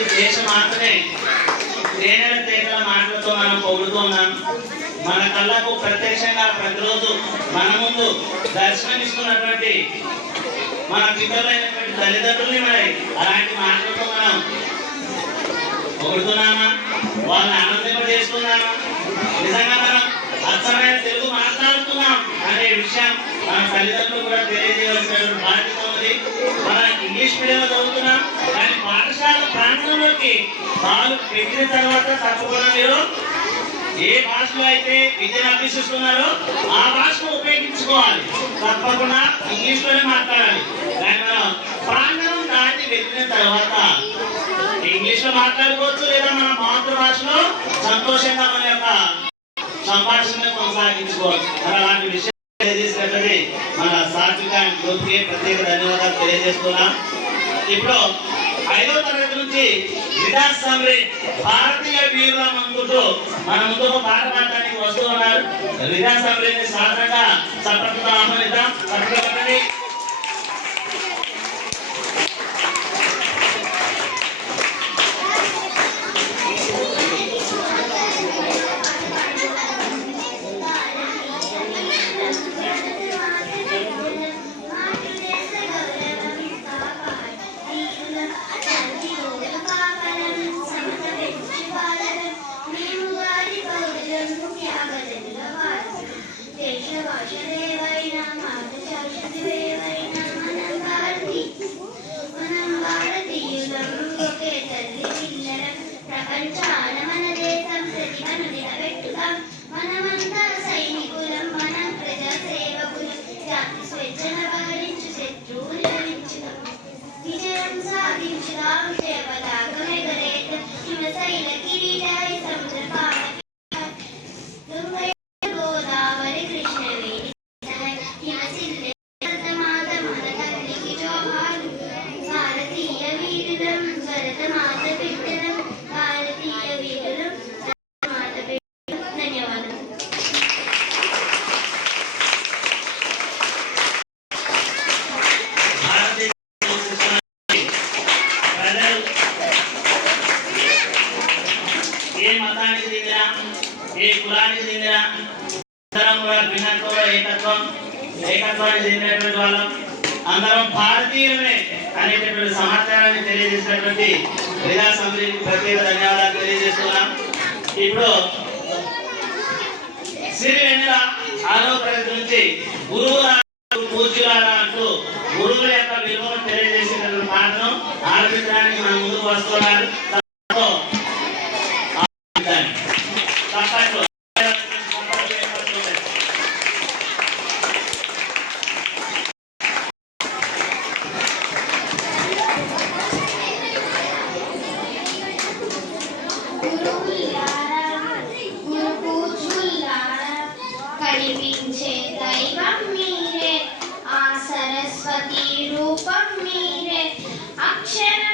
ఉన్నటువంటి దేశమాతనే తేనెల తేగల మాటలతో మనం పొగుడుతున్నాం. మన కళ్ళకు ప్రత్యక్షంగా ప్రతిరోజు మన ముందు దర్శనమిస్తున్నటువంటి మన పితరులైనటువంటి తల్లిదండ్రుల్ని మరి అలాంటి మాటలతో మనం పొగుడుతున్నామా? వాళ్ళని ఆనందింపజేస్తున్నామా? నిజంగా మనం అచ్చమైన తెలుగు మాట్లాడుతున్నాం అనే విషయం మన తల్లిదండ్రులు కూడా తెలియజేయవలసినటువంటి బాధ్యత ఉంది. మనం ఇంగ్లీష్ మీడియంలో చదువుతున్నాం, కానీ పాఠశాల ప్రాంతంలోకి వాళ్ళు పెట్టిన తర్వాత తప్పకుండా మీరు ఏ భాషలో అయితే విద్యను అభ్యసిస్తున్నారో ఆ భాషను ఉపయోగించుకోవాలి. తప్పకుండా ఇంగ్లీష్లోనే మాట్లాడాలి. కానీ మనం ప్రాంగణం దాటి వెళ్ళిన తర్వాత ఇంగ్లీష్ లో మాట్లాడుకోవచ్చు, లేదా మన మాతృభాషలో సంతోషంగా మన యొక్క సంభాషణ కొనసాగించుకోవచ్చు. అలాంటి విషయం తెలియజేసినట్టు మన సాత్విక గ్రూప్కి ప్రత్యేక ధన్యవాదాలు తెలియజేస్తున్నాం. ఇప్పుడు 5వ తరగతి నుంచి వికాస్ సమరి భారతీయ వీరుల మంత్రులు మన ముందుకు పాట పాడడానికి వస్తూ ఉన్నారు. వికాస్ సమరిని సాధారణంగా చప్పట్లతో ఆహ్వానిద్దాం. చప్పట్లపట్టండి. ఏ మతానికి చెందిన, ఏ కులానికి చెందిన, అందరం కూడా భిన్నత్వంలో ఏకత్వానికి చెందినటువంటి వాళ్ళం, అందరం భారతీయులమే అనేటటువంటి సమాచారాన్ని తెలియజేసినటువంటి వికాస్ సమరికి ప్రత్యేక ధన్యవాదాలు తెలియజేస్తున్నాం. ఇప్పుడు శ్రీ వెన్నెల 6వ తరగతి నుంచి గురువుల పూజ్యులారా అంటూ గురువుల యొక్క విలువను తెలియజేసేటటువంటి పాటను ఆలపించడానికి మన ముందుకు వస్తున్నారు. కనిపించే దైవం మీరే, ఆ సరస్వతి రూపం మీరే, అక్షర